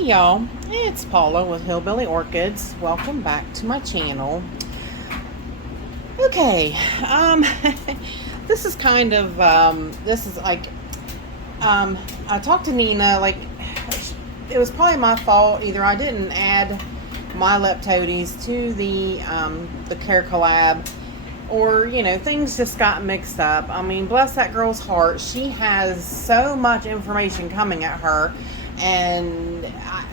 Hey y'all, it's Paula with Hillbilly Orchids. Welcome back to my channel. Okay, this is kind of, this is like, I talked to Nina, like, it was probably my fault. Either I didn't add my Leptotes to the Care collab, or, you know, things just got mixed up. I mean, bless that girl's heart. She has so much information coming at her, and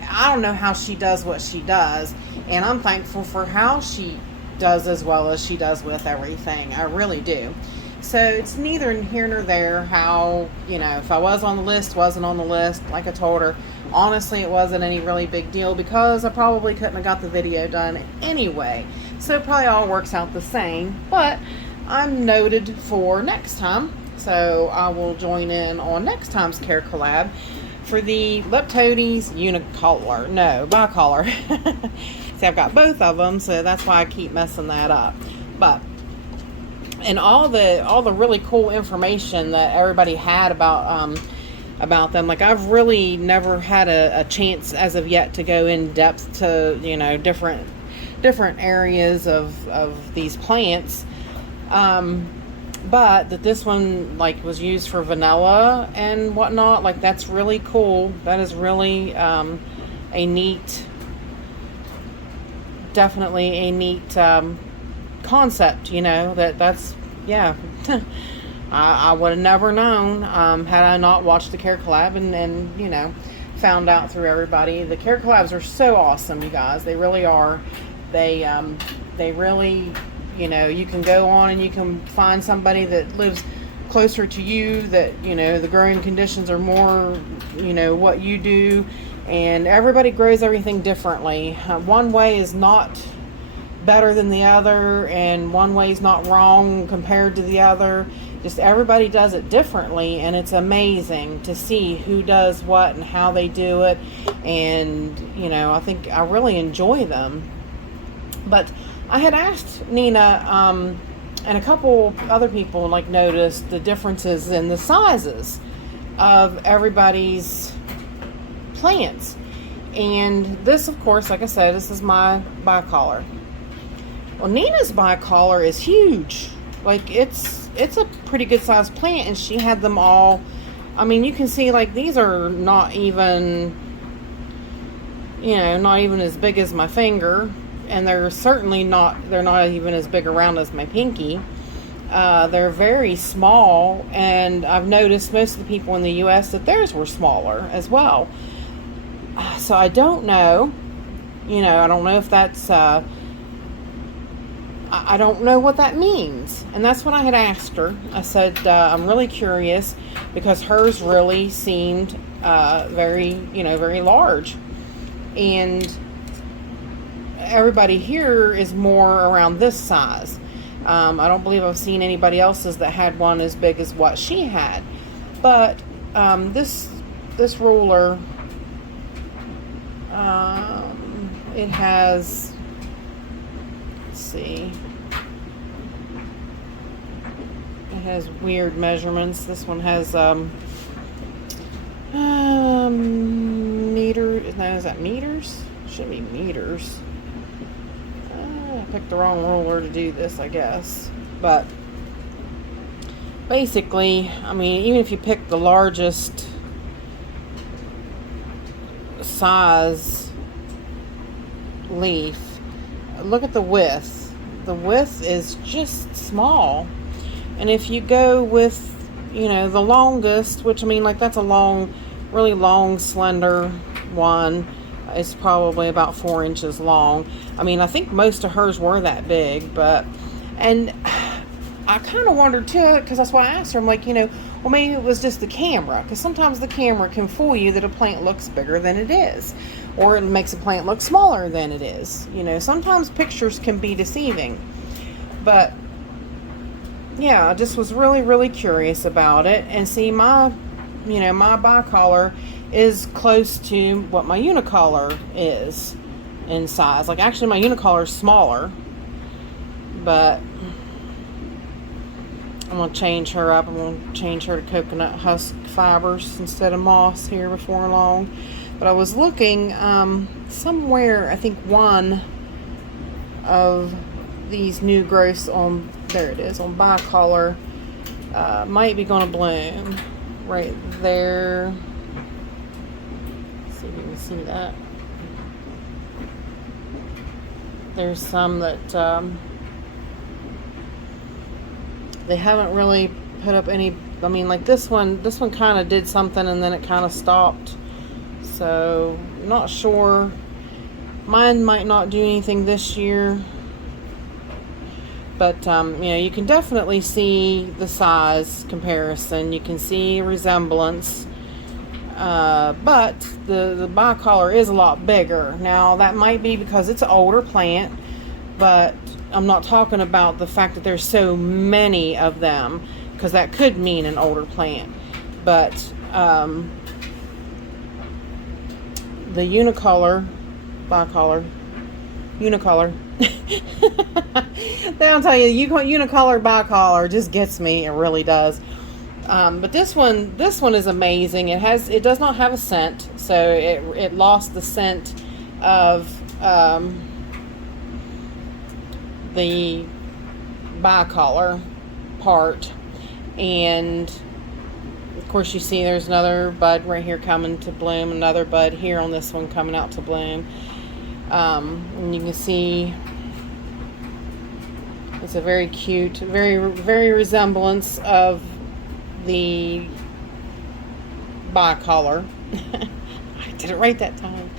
I don't know how she does what she does, and I'm thankful for how she does as well as she does with everything. I really do. So it's neither here nor there how, you know, if I was on the list, wasn't on the list. Like I told her, honestly, it wasn't any really big deal because I probably couldn't have got the video done anyway. So it probably all works out the same, but I'm noted for next time. So I will join in on next time's Care collab for the Leptotes unicolor. No, bicolor. See, I've got both of them, so that's why I keep messing that up. But and all the really cool information that everybody had about them, like I've really never had a chance as of yet to go in depth to, you know, different areas of these plants, but that this one like was used for vanilla and whatnot, like that's really cool. That is really a neat, definitely a neat concept, you know, that's yeah. I would have never known had I not watched the Care collab and you know, found out through everybody. The Care collabs are so awesome, you guys. They really are. They really, you know, you can go on and you can find somebody that lives closer to you, that, you know, the growing conditions are more, you know, what you do, and everybody grows everything differently. One way is not better than the other, and one way is not wrong compared to the other. Just everybody does it differently, and it's amazing to see who does what and how they do it. And, you know, I think I really enjoy them. But I had asked Nina and a couple other people, like, noticed the differences in the sizes of everybody's plants. And this, of course, like I said, this is my bicolor. Well, Nina's bicolor is huge. Like, it's a pretty good sized plant, and she had them all. I mean, you can see, like, these are not even, you know, not even as big as my finger. And they're certainly not, they're not even as big around as my pinky. They're very small, and I've noticed most of the people in the US that theirs were smaller as well. So I don't know, you know, I don't know if that's, I don't know what that means. And that's what I had asked her. I said, I'm really curious, because hers really seemed very, you know, very large. And everybody here is more around this size. I don't believe I've seen anybody else's that had one as big as what she had. But this ruler, it has, let's see, it has weird measurements. This one has meter. No, is that meters? Should be meters. I picked the wrong ruler to do this, I guess. But basically, I mean, even if you pick the largest size leaf, look at the width. The width is just small. And if you go with, you know, the longest, which, I mean, like, that's a long, really long, slender one. It's probably about 4 inches long. I mean, I think most of hers were that big, but, and I kind of wondered too, because that's why I asked her. I'm like, you know, well, maybe it was just the camera, because sometimes the camera can fool you that a plant looks bigger than it is, or it makes a plant look smaller than it is. You know, sometimes pictures can be deceiving. But yeah, I just was really, really curious about it. And see, my, you know, my bicolor is close to what my unicolor is in size. Like, actually, my unicolor is smaller, but I'm going to change her up. I'm going to change her to coconut husk fibers instead of moss here before long. But I was looking somewhere, I think one of these new growths on, there it is, on bicolor, might be going to bloom right there. Let's see if you can see that. There's some that they haven't really put up any, I mean, like this one kind of did something and then it kind of stopped. So, not sure. Mine might not do anything this year. But, you know, you can definitely see the size comparison. You can see resemblance. But the bicolor is a lot bigger. Now, that might be because it's an older plant. But I'm not talking about the fact that there's so many of them, because that could mean an older plant. But the unicolor, unicolor. I'll tell you, unicolor bicolor just gets me. It really does. But this one is amazing. It does not have a scent, so it lost the scent of the bicolor part. And of course you see there's another bud right here coming to bloom, another bud here on this one coming out to bloom. And you can see it's a very cute, very resemblance of the bicolor. I did it right that time.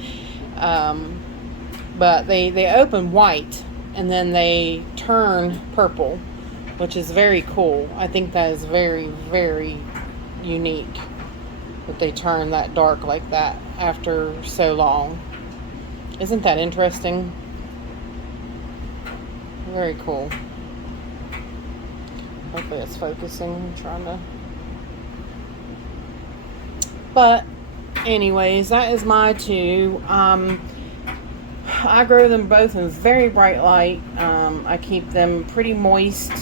But they open white and then they turn purple, which is very cool. I think that is very unique that they turn that dark like that after so long. Isn't that interesting? Very cool. Hopefully it's focusing. I'm trying to. But anyways, that is my two. I grow them both in very bright light. I keep them pretty moist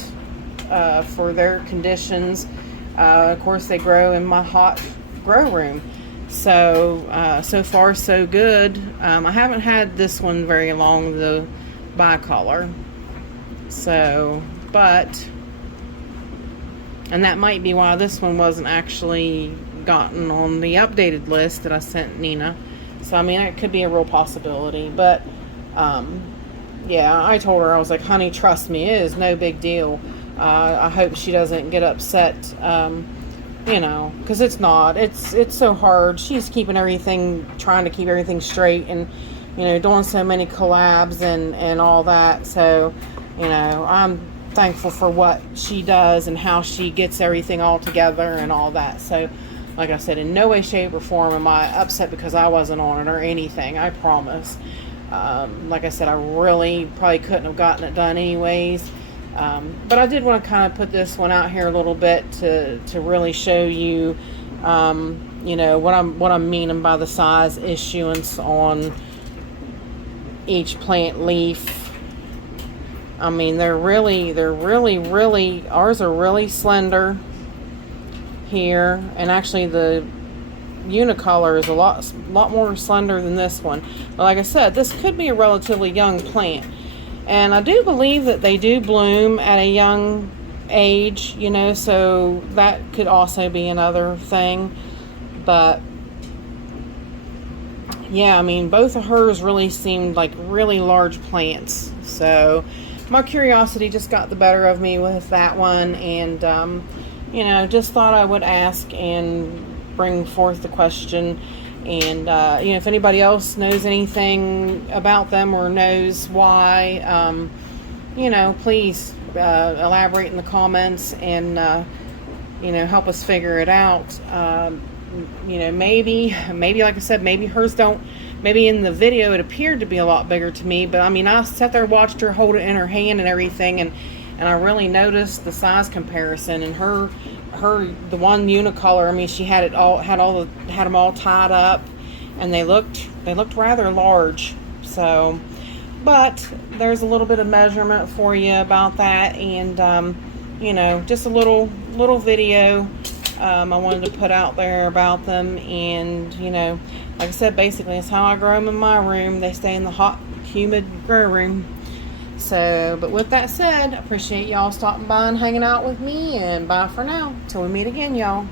for their conditions. Of course, they grow in my hot grow room. So, so far so good. I haven't had this one very long, the bicolor. So, but, and that might be why this one wasn't actually gotten on the updated list that I sent Nina. So, I mean, it could be a real possibility. But, yeah, I told her, I was like, honey, trust me, it is no big deal. I hope she doesn't get upset, you know, because it's not. It's so hard. She's keeping everything, trying to keep everything straight and, you know, doing so many collabs and all that. So, you know, I'm thankful for what she does and how she gets everything all together and all that. So, like I said, in no way, shape, or form am I upset because I wasn't on it or anything. I promise. Like I said, I really probably couldn't have gotten it done anyways. But I did want to kind of put this one out here a little bit to really show you, you know, what I'm meaning by the size issuance on each plant leaf. I mean, they're really, ours are really slender here, and actually the unicolor is a lot more slender than this one. But like I said, this could be a relatively young plant, and I do believe that they do bloom at a young age, you know, so that could also be another thing. But yeah, I mean, both of hers really seemed like really large plants, so my curiosity just got the better of me with that one, and you know, just thought I would ask and bring forth the question. And you know, if anybody else knows anything about them or knows why, you know, please elaborate in the comments and you know, help us figure it out. You know, maybe like I said, maybe hers don't. Maybe in the video it appeared to be a lot bigger to me, but I mean, I sat there, watched her hold it in her hand and everything, and I really noticed the size comparison. And her the one unicolor, I mean, she had them all tied up, and they looked rather large. So, but there's a little bit of measurement for you about that, and you know, just a little video I wanted to put out there about them. And, you know, like I said, basically it's how I grow them in my room. They stay in the hot, humid grow room. So, but with that said, I appreciate y'all stopping by and hanging out with me, and bye for now till we meet again, y'all.